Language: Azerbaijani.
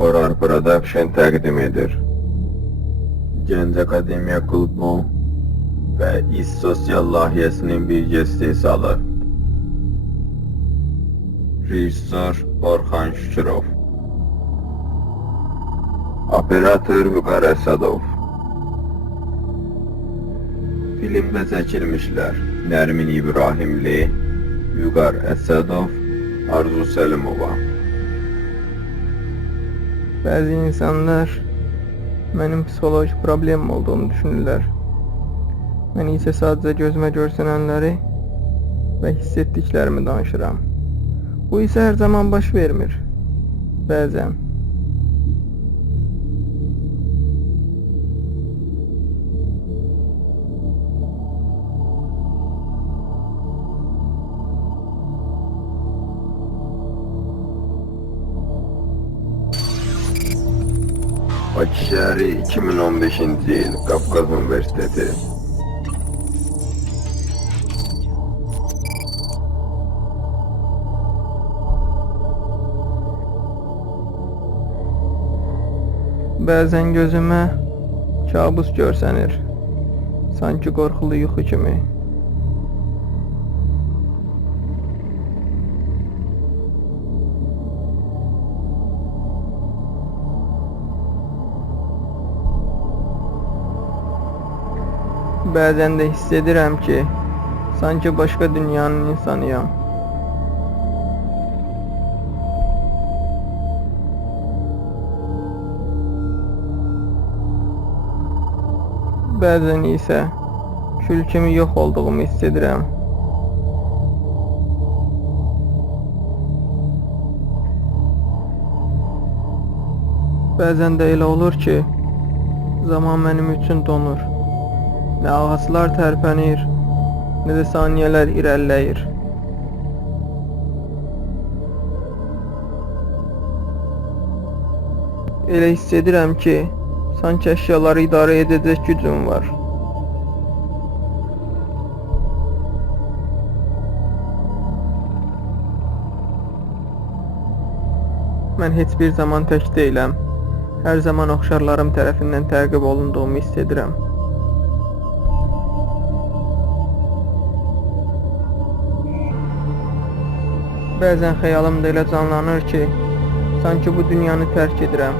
Horror Production təqdim edir. Gənc Akademiya Klubu və İS Sosial layihəsinin birgə istehsalı. Rejissor Orxan Şükürov. Operator Vüqar Əsadov. Filmdə çəkilmişlər Nərmin İbrahimli, Vüqar Əsadov, Arzu Səlimova. Bəzi insanlar mənim psixoloji problemim olduğunu düşünürlər. Mən isə sadəcə gözümə görsənənləri və hiss etdiklərimi danışıram. Bu isə hər zaman baş vermir. Bəzən. Bakı şəhəri 2015-ci il Qafqaz Universiteti. Bəzən gözümə kabus görsənir. Sanki qorxulu yuxu kimi. Bəzən də hiss edirəm ki, sanki başqa dünyanın insanıyam. Bəzən isə kül kimi yox olduğumu hiss edirəm. Bəzən də elə olur ki, zaman mənim üçün donur. Nə ağaclar tərpənir, nə də saniyələr irəliləyir. Elə hiss edirəm ki, sanki əşyaları idarə edəcək gücüm var. Mən heç bir zaman tək deyiləm. Hər zaman oxşarlarım tərəfindən təqib olunduğumu hiss edirəm. Bəzən xəyalımda elə canlanır ki, sanki bu dünyanı tərk edirəm.